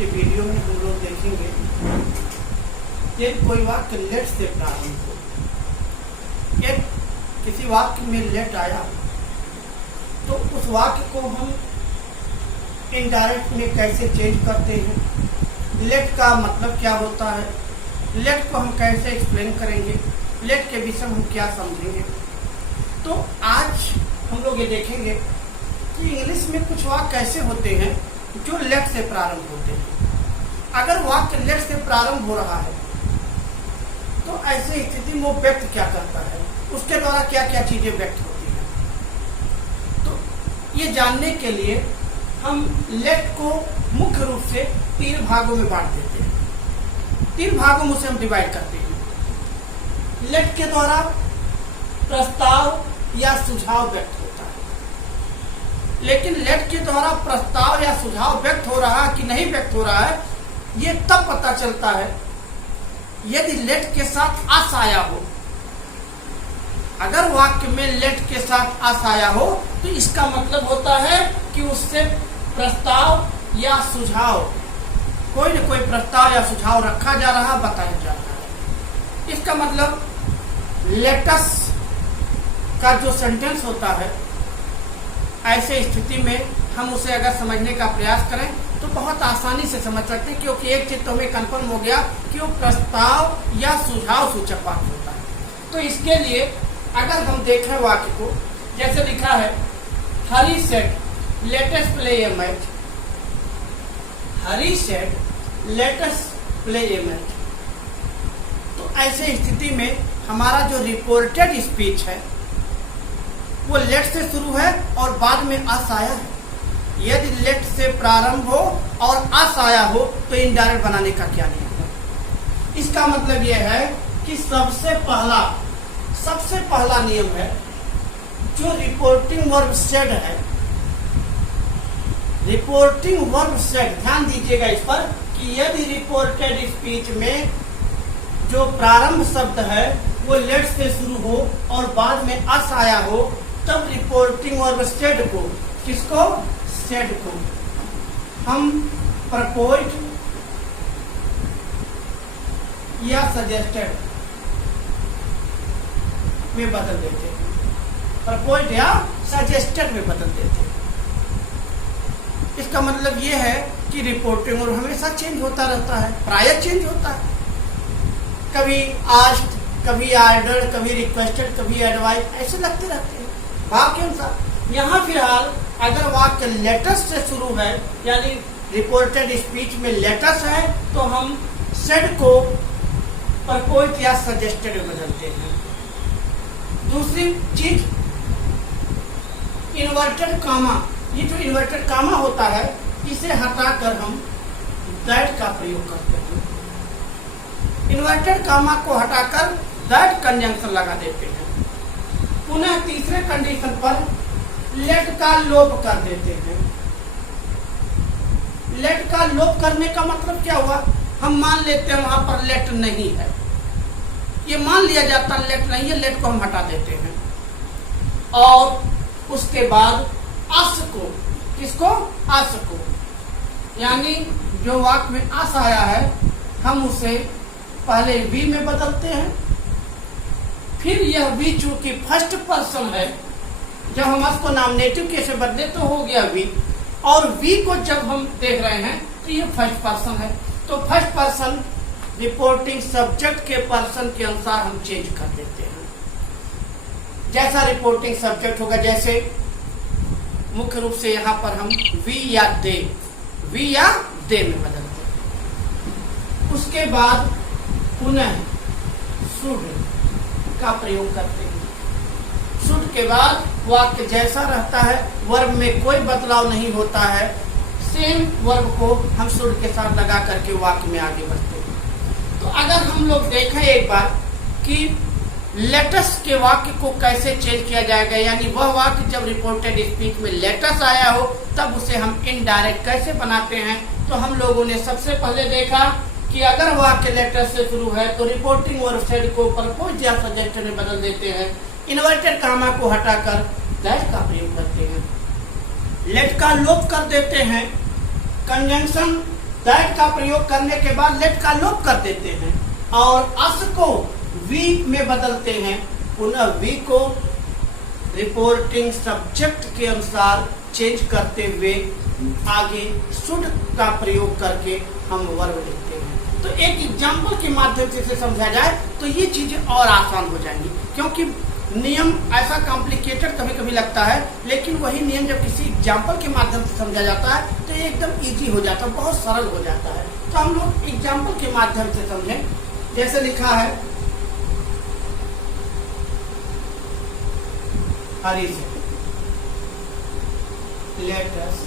के वीडियो में हम लोग देखेंगे कि कोई वाक्य लेट से प्रारंभ हो। एक किसी वाक्य में लेट आया तो उस वाक्य को हम इनडायरेक्ट में कैसे चेंज करते हैं, लेट का मतलब क्या होता है, लेट को हम कैसे एक्सप्लेन करेंगे, लेट के विषय में हम क्या समझेंगे। तो आज हम लोग ये देखेंगे कि इंग्लिश में कुछ वाक्य ऐसे होते हैं जो लेट से प्रारंभ होते हैं। अगर वाक्य लेट से प्रारंभ हो रहा है तो ऐसी स्थिति में वो व्यक्ति क्या करता है, उसके द्वारा क्या क्या चीजें व्यक्त होती हैं। तो ये जानने के लिए हम लेट को मुख्य रूप से 3 भागों में बांट देते हैं। 3 भागों में उसे हम डिवाइड करते हैं। लेट के द्वारा प्रस्ताव या सुझाव व्यक्त होता है, लेकिन लेट के द्वारा प्रस्ताव या सुझाव व्यक्त हो रहा है कि नहीं व्यक्त हो रहा है, ये तब पता चलता है यदि लेट के साथ अस आया हो। अगर वाक्य में लेट के साथ अस आया हो तो इसका मतलब होता है कि उससे प्रस्ताव या सुझाव, कोई न कोई प्रस्ताव या सुझाव रखा जा रहा, बताया जा रहा है। इसका मतलब लेटस का जो सेंटेंस होता है, ऐसे स्थिति में हम उसे अगर समझने का प्रयास करें तो बहुत आसानी से समझ सकते हैं, क्योंकि एक चीज तो हमें कंफर्म हो गया कि वो प्रस्ताव या सुझाव सूचक वाक्य होता है। तो इसके लिए अगर हम देखें वाक्य को, जैसे लिखा है Hari said let us play a match, Hari said let us play a match. तो ऐसे स्थिति में हमारा जो रिपोर्टेड स्पीच है वो लेट से शुरू है और बाद में अस आया है। यदि लेट से प्रारंभ हो और अस आया हो तो इनडायरेक्ट बनाने का क्या नियम है। इसका मतलब यह है कि सबसे पहला नियम है जो रिपोर्टिंग वर्ब सेड है, रिपोर्टिंग वर्ब सेड, ध्यान दीजिएगा इस पर कि यदि रिपोर्टेड स्पीच में जो प्रारंभ शब्द है वो लेट से शुरू हो और बाद में अस आया हो, तब रिपोर्टिंग वर्ब सेड को, किसको, सेड को हम प्रपोज या सजेस्टेड में बदल देते हैं, प्रपोज या सजेस्टेड में बदल देते हैं। इसका मतलब ये है कि रिपोर्टिंग वर्ब हमेशा चेंज होता रहता है, प्रायः चेंज होता है। कभी आस्क्ड, कभी ऑर्डर्ड, कभी रिक्वेस्टेड, कभी एडवाइज, ऐसे लगते रहते हैं भाव के अनुसार। यहाँ फिलहाल अगर वाक्य लेटस से शुरू है, यानी रिपोर्टेड स्पीच में लेटस है, तो हम सेड को प्रपोज या सजेस्टेड में बदलते हैं। दूसरी चीज इन्वर्टेड कामा, ये जो इन्वर्टेड कामा होता है इसे हटाकर हम दैट का प्रयोग करते हैं। इन्वर्टेड कामा को हटाकर दैट कंजंक्शन लगा देते हैं। पुनः तीसरे कंडीशन पर लेट का लोप कर देते हैं। लेट का लोप करने का मतलब क्या हुआ, हम मान लेते हैं वहां पर लेट नहीं है, ये मान लिया जाता लेट नहीं है, लेट को हम हटा देते हैं और उसके बाद अस को, किसको, अस को, यानी जो वाक्य में अस आया है हम उसे पहले वी में बदलते हैं। फिर यह वी चूंकि फर्स्ट पर्सन है, जब हम अस को नॉमिनेटिव केस में बदले तो हो गया वी, और वी को जब हम देख रहे हैं तो ये फर्स्ट पर्सन है, तो फर्स्ट पर्सन रिपोर्टिंग सब्जेक्ट के पर्सन के अनुसार हम चेंज कर देते हैं। जैसा रिपोर्टिंग सब्जेक्ट होगा, जैसे मुख्य रूप से यहाँ पर हम वी या दे में बदलते हैं। उसके बाद पुनः शुड का प्रयोग करते हैं। शुड के बाद वाक्य जैसा रहता है, वर्ब में कोई बदलाव नहीं होता है, सेम वर्ब को हम शुड के साथ लगा करके वाक्य में आगे बढ़ते हैं। तो अगर हम लोग देखें एक बार कि लेटस के वाक्य को कैसे चेंज किया जाएगा, यानी वह वाक्य जब रिपोर्टेड स्पीच में लेटस आया हो तब उसे हम इनडायरेक्ट कैसे बनाते हैं, तो हम लोगों ने सबसे पहले देखा कि अगर वाक्य लेटस से शुरू है तो रिपोर्टिंग वर्ब सेड को प्रपोज या सजेस्टेड में बदल देते हैं। इन्वर्टेड कामा को हटाकर दैट का प्रयोग करते हैं। लेट का लोप कर देते हैं। कंजंक्शन दैट का प्रयोग करने के बाद लेट का लोप कर देते हैं और अस को वी में बदलते हैं। पुनः वी को रिपोर्टिंग सब्जेक्ट के अनुसार चेंज करते हुए आगे शुड का प्रयोग करके हम वर्ब लिखते हैं। तो एक एग्जाम्पल के माध्यम से इसे समझा जाए तो ये चीजें और आसान हो जाएंगी, क्योंकि नियम ऐसा कॉम्प्लिकेटेड कभी कभी लगता है, लेकिन वही नियम जब किसी एग्जाम्पल के माध्यम से समझा जाता है तो ये एकदम इजी हो जाता है, बहुत सरल हो जाता है। तो हम लोग एग्जाम्पल के माध्यम से समझें। जैसे लिखा है हरी से लेट अस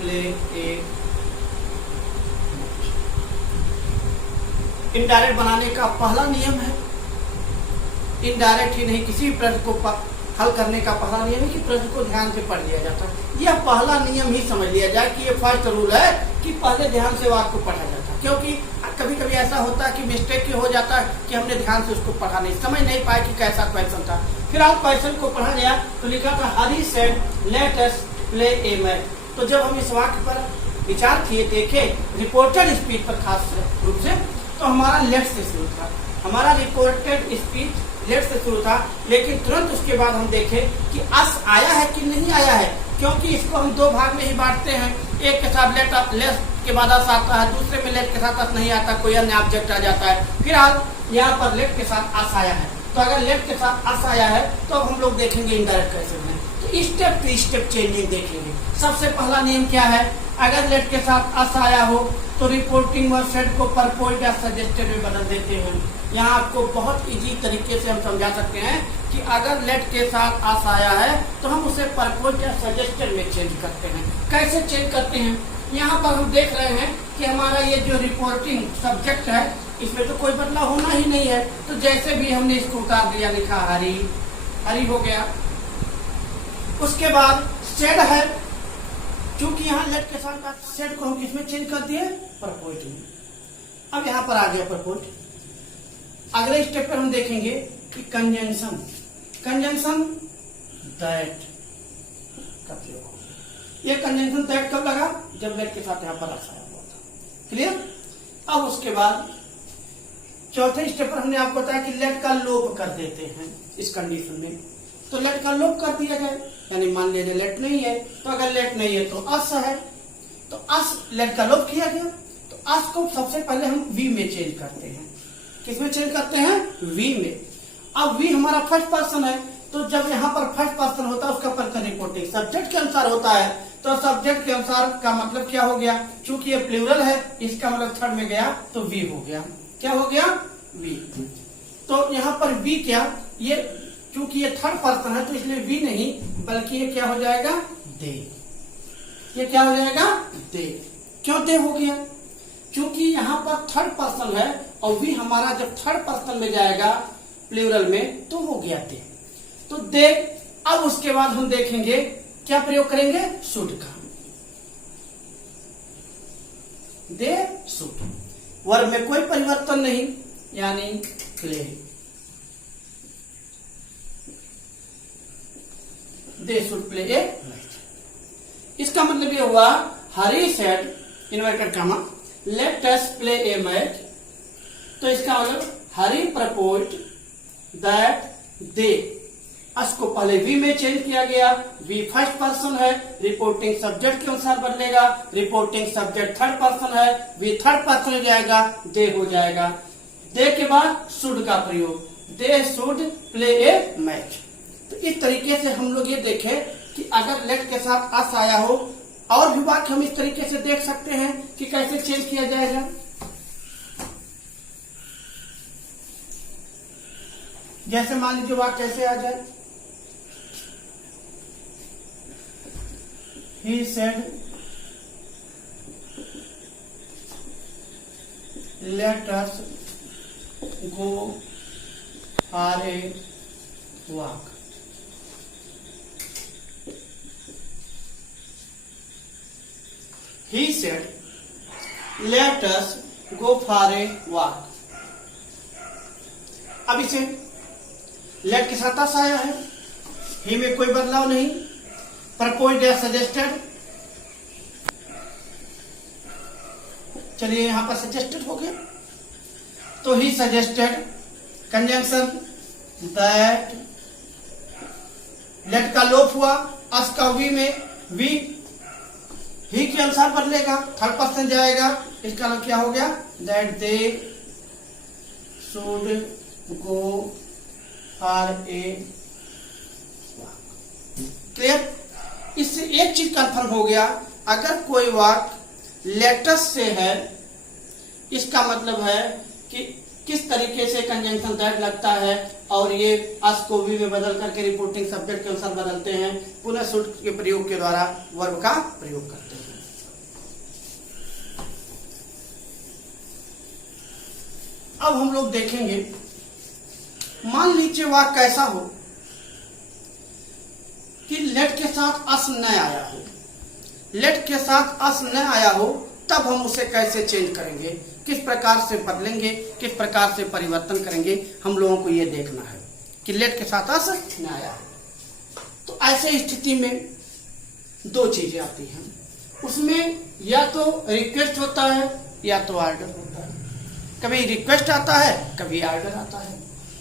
प्ले ए इनडायरेक्ट बनाने का पहला नियम है, इनडायरेक्ट ही नहीं किसी भी प्रश्न को हल करने का पहला नियम है कि प्रश्न को ध्यान से पढ़ लिया जाता है। यह पहला नियम ही समझ लिया जाए कि ये फर्स्ट रूल है कि पहले ध्यान से वाक्य को पढ़ा जाता है, क्योंकि कभी कभी ऐसा होता है कि मिस्टेक हो जाता है कि हमने ध्यान से उसको पढ़ा नहीं, समझ नहीं पाया कि कैसा क्वेश्चन था। फिर आप क्वेश्चन को पढ़ा गया तो लिखा था Hari said let us play a match. तो जब हम इस वाक्य पर विचार किए, देखे रिपोर्टेड स्पीच पर खास रूप से, तो हमारा लेट से शुरू था, हमारा रिपोर्टेड स्पीच लेट से शुरू था। लेकिन तुरंत उसके बाद हम देखे कि अस आया है कि नहीं आया है, क्योंकि इसको हम दो भाग में ही बांटते हैं। एक के साथ लेट के बाद अस आता है, दूसरे में लेट के साथ अस नहीं आता, कोई अन्य ऑब्जेक्ट आ जाता है। फिलहाल यहाँ पर लेट के साथ अस आया है, तो अगर लेट के साथ अस आया है तो हम लोग देखेंगे इनडायरेक्ट कैसे बने। तो स्टेप टू स्टेप चेंजिंग देखेंगे। सबसे पहला नियम क्या है, अगर लेट के साथ अस आया हो तो रिपोर्टिंग वर्ब सेड को परपोज या सजेस्टेड में बदल देते हैं। यहाँ आपको बहुत इजी तरीके से हम समझा सकते हैं कि अगर लेट के साथ अस आया है तो हम उसे परपोज या सजेस्टेड में चेंज करते हैं। कैसे चेंज करते हैं, यहाँ पर हम देख रहे हैं कि हमारा ये जो रिपोर्टिंग सब्जेक्ट है इसमें तो कोई बदलाव होना ही नहीं है। तो जैसे भी हमने इसको उतार दिया, लिखा हरी, हरी हो गया। उसके बाद सेड है, क्योंकि यहाँ लेट के साथ सेड को हम किसमें चेंज कर दिए, परपोज में। अब यहाँ पर आ गया परपोज। अगले स्टेप पर हम देखेंगे कि कंजंक्शन, कंजंक्शन दैट का प्रयोग। ये कंजंक्शन दैट कब लगा, जब लेट के साथ यहाँ पर अस आया हुआ था। क्लियर। अब उसके बाद चौथे स्टेप पर हमने आपको बताया कि लेट का लोप कर देते हैं इस कंडीशन में। तो लेट का लोप कर दिया जाए, यानी मान लीजिए लेट नहीं है, तो अगर लेट नहीं है तो अस है, तो अस लेट का लोप किया गया, तो अस को सबसे पहले हम वी में चेंज करते हैं। किसमें चेंज करते हैं, वी में। अब वी हमारा फर्स्ट पर्सन है, तो जब यहाँ पर फर्स्ट पर्सन होता है उसका पर्सन रिपोर्टिंग सब्जेक्ट के अनुसार होता है, तो सब्जेक्ट के अनुसार का मतलब क्या हो गया, चूंकि ये प्लूरल है इसका मतलब थर्ड में गया तो वी हो गया। क्या हो गया, वी। तो यहाँ पर वी क्या, ये चूंकि ये थर्ड पर्सन है तो इसलिए वी नहीं बल्कि ये क्या हो जाएगा, दे। ये क्या हो जाएगा, दे। क्यों दे हो गया, क्योंकि यहाँ पर थर्ड पर्सन है और वी हमारा जब थर्ड पर्सन में जाएगा प्लूरल में तो हो गया दे। तो दे। अब उसके बाद हम देखेंगे क्या प्रयोग करेंगे, शुड का। दे शुड, वर्ब में कोई परिवर्तन नहीं, यानी play. They should play a match. इसका मतलब ये हुआ Hari said inverted comma let us play a match. तो इसका मतलब हरी प्रपोज्ड दैट दे। अस को पहले वी में चेंज किया गया, वी फर्स्ट पर्सन है, रिपोर्टिंग सब्जेक्ट के अनुसार बदलेगा, रिपोर्टिंग सब्जेक्ट थर्ड पर्सन है, वी थर्ड पर्सन हो जाएगा, दे हो जाएगा। दे के बाद शुड का प्रयोग, दे शुड प्ले ए मैच। तो इस तरीके से हम लोग ये देखें कि अगर लेट के साथ अस आया हो, और भी वाक्य हम इस तरीके से देख सकते हैं कि कैसे चेंज किया जाएगा। जैसे मान लीजिए वाक्य कैसे आ जाए, he said let us go for a walk। he said let us go for a walk। अब इसे लेट के साथ अस आया है, ही में कोई बदलाव नहीं, प्रपोज्ड या सजेस्टेड। चलिए यहां पर सजेस्टेड हो गया, तो he suggested conjunction that, let का लोप हुआ, अस का वी में वी ही के अनुसार बदलेगा, थर्ड पर्सन जाएगा, इसका मतलब क्या हो गया, that they should go for a walk. Clear? इससे एक चीज कंफर्म हो गया, अगर कोई वाक्य लेटस से है, इसका मतलब है कि किस तरीके से कंजंक्शन दैट लगता है, और ये अस को वी में बदल करके रिपोर्टिंग सब्जेक्ट के अनुसार बदलते हैं, पुनः शुड के प्रयोग के द्वारा वर्ब का प्रयोग करते हैं। अब हम लोग देखेंगे, मान लीजिए वाक्य कैसा हो कि लेट के साथ अस न आया हो, लेट के साथ अस न आया हो, तब हम उसे कैसे चेंज करेंगे, किस प्रकार से बदलेंगे, किस प्रकार से परिवर्तन करेंगे, हम लोगों को यह देखना है कि लेट के साथ अस न आया हो। तो ऐसे स्थिति में दो चीजें आती हैं, उसमें या तो रिक्वेस्ट होता है या तो ऑर्डर होता है। कभी रिक्वेस्ट आता है, कभी ऑर्डर आता है।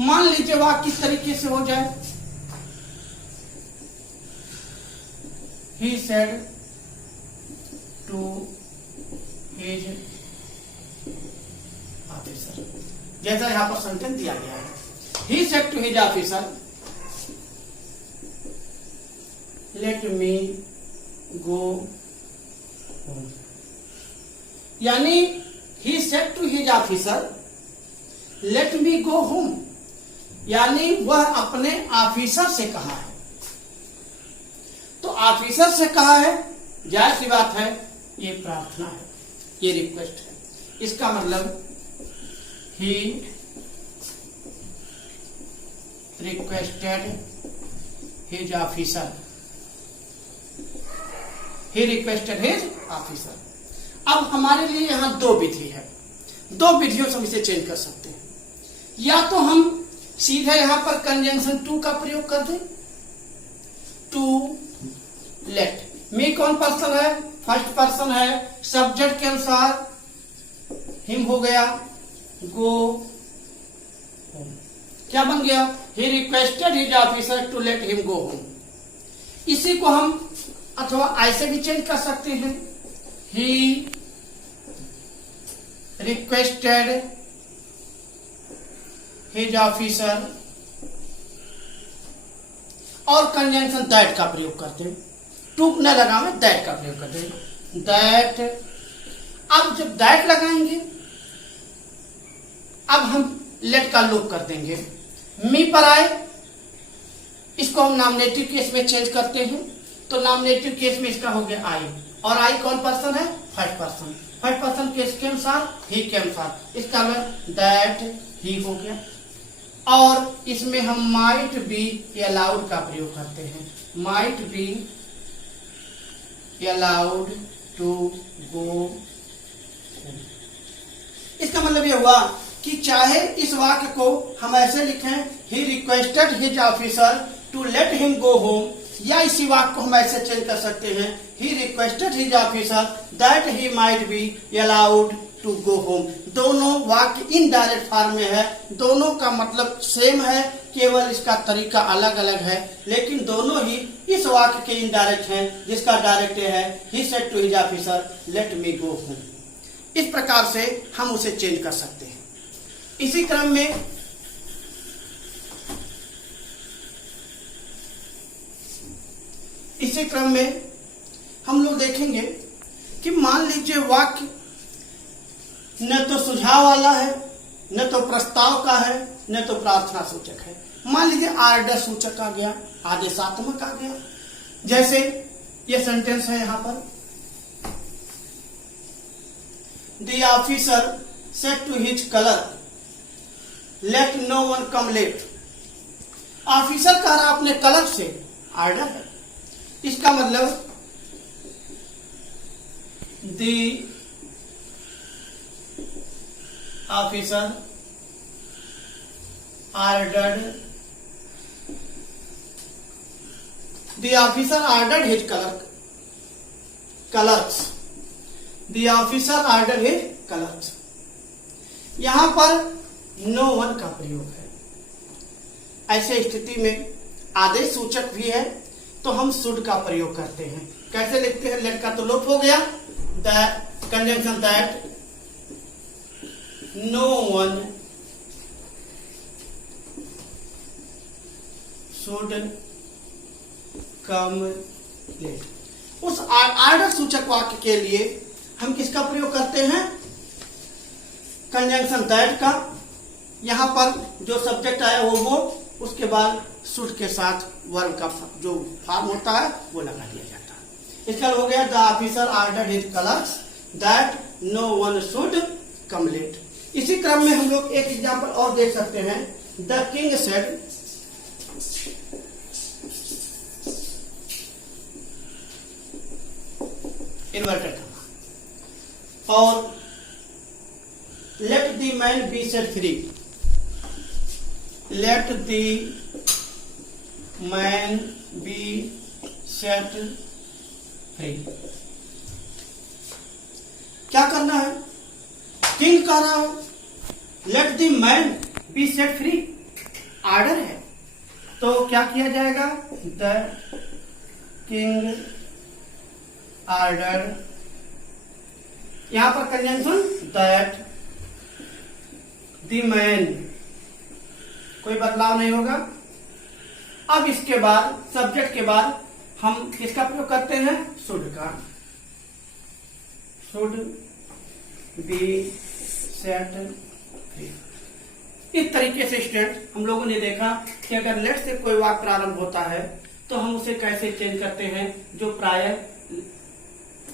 मान लीजिए वाक्य किस तरीके से हो जाए, he said to his officer, जैसा यहां पर सेंटेंस दिया गया है, he said to his officer let me go home, यानी he said to his officer let me go home, यानी वह अपने ऑफिसर से कहा है। तो ऑफिसर से कहा है, जाहिर सी बात है ये प्रार्थना है, ये रिक्वेस्ट है। इसका मतलब ही रिक्वेस्टेड हिज ऑफिसर, ही रिक्वेस्टेड हिज ऑफिसर। अब हमारे लिए यहां दो विधि है, दो विधियों से हम इसे चेंज कर सकते हैं। या तो हम सीधे यहां पर कंजंक्शन टू का प्रयोग कर दें, टू लेट, मी कौन पर्सन है, फर्स्ट पर्सन है, सब्जेक्ट के अनुसार हिम हो गया, गो होम, क्या बन गया, he requested his officer to let him go home. इसी को हम अथवा ऐसे भी चेंज कर सकते हैं, ही रिक्वेस्टेड हिज ऑफिसर, और कंजंक्शन दैट का प्रयोग करते हैं, टू न लगावे दैट का प्रयोग करते हैं, दैट। अब जब दैट लगाएंगे, अब हम लेट का लोप कर देंगे, मी पर आए, इसको हम नॉमिनेटिव केस में चेंज करते हैं, तो नॉमिनेटिव केस में इसका हो गया आई, और आई कौन पर्सन है, first person, first person case के अनुसार ही के अनुसार, इसका मतलब दैट ही हो गया। और इसमें हम माइट बी अलाउड का प्रयोग करते हैं, might be allowed to go. इसका मतलब यह हुआ कि चाहे इस वाक्य को हम ऐसे लिखें, he requested his officer to let him go home, या इसी वाक्य को हम ऐसे चेंज कर सकते हैं, he requested his officer that he might be allowed to go home. दोनों वाक्य इनडायरेक्ट फॉर्म में है, दोनों का मतलब सेम है, केवल इसका तरीका अलग अलग है, लेकिन दोनों ही इस वाक्य के इनडायरेक्ट हैं, जिसका डायरेक्ट है he said to his officer let me go home. इस प्रकार से हम उसे चेंज कर सकते हैं। इसी क्रम में हम लोग देखेंगे कि मान लीजिए वाक्य न तो सुझाव वाला है, न तो प्रस्ताव का है, न तो प्रार्थना सूचक है। मान लीजिए आर्डर सूचक आ गया, आदेशात्मक आ गया, जैसे ये सेंटेंस है यहां पर, the officer said to his clerk let no one come late. Officer कह रहा अपने क्लर्क से, आर्डर है, इसका मतलब the officer ordered, the officer ordered his clerks, the officer ordered his colours. यहां पर नो वन का प्रयोग है। ऐसे स्थिति में आदेश सूचक भी है तो हम शुड का प्रयोग करते हैं। कैसे लिखते हैं? लेट का तो लोप हो गया, that conjunction that no one should come late. उस आर्डर सूचक वाक्य के लिए हम किसका प्रयोग करते हैं? कंजंक्शन दैट का। यहां पर जो सब्जेक्ट आया वो उसके बाद शुड के साथ वर्ब का जो फॉर्म होता है वो लगा दिया जाता है। इसका हो गया the officer ordered his clerks that no one should come late. इसी क्रम में हम लोग एक एग्जांपल और देख सकते हैं। The king said, inverted comma, और let the man be set free, let the man be set free. क्या करना है? किंग कह रहा है let the man be set free, order है तो क्या किया जाएगा? द किंग ऑर्डर, यहां पर कंजंक्शन दैट द मैन, कोई बदलाव नहीं होगा। अब इसके बाद सब्जेक्ट के बाद हम किसका प्रयोग करते हैं? शुड का। Should be set free. इस तरीके से स्टूडेंट हम लोगों ने देखा कि अगर लेट से कोई वाक्य प्रारंभ होता है तो हम उसे कैसे चेंज करते हैं। जो प्रायर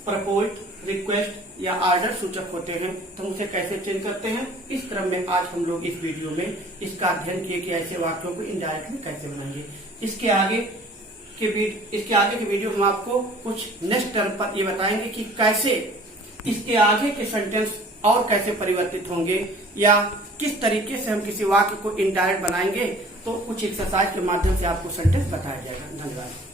प्रपोज, रिक्वेस्ट या ऑर्डर सूचक होते हैं तो हम उसे कैसे चेंज करते हैं। इस क्रम में आज हम लोग इस वीडियो में इसका अध्ययन किए कि ऐसे वाक्यों को इनडायरेक्टली कैसे बनाएंगे। इसके आगे के वीडियो हम आपको कुछ नेक्स्ट टर्म पर ये बताएंगे कि कैसे इसके आगे के सेंटेंस और कैसे परिवर्तित होंगे या किस तरीके से हम किसी वाक्य को इनडायरेक्ट बनाएंगे। तो कुछ एक्सरसाइज के माध्यम से आपको सेंटेंस बताया जाएगा। धन्यवाद।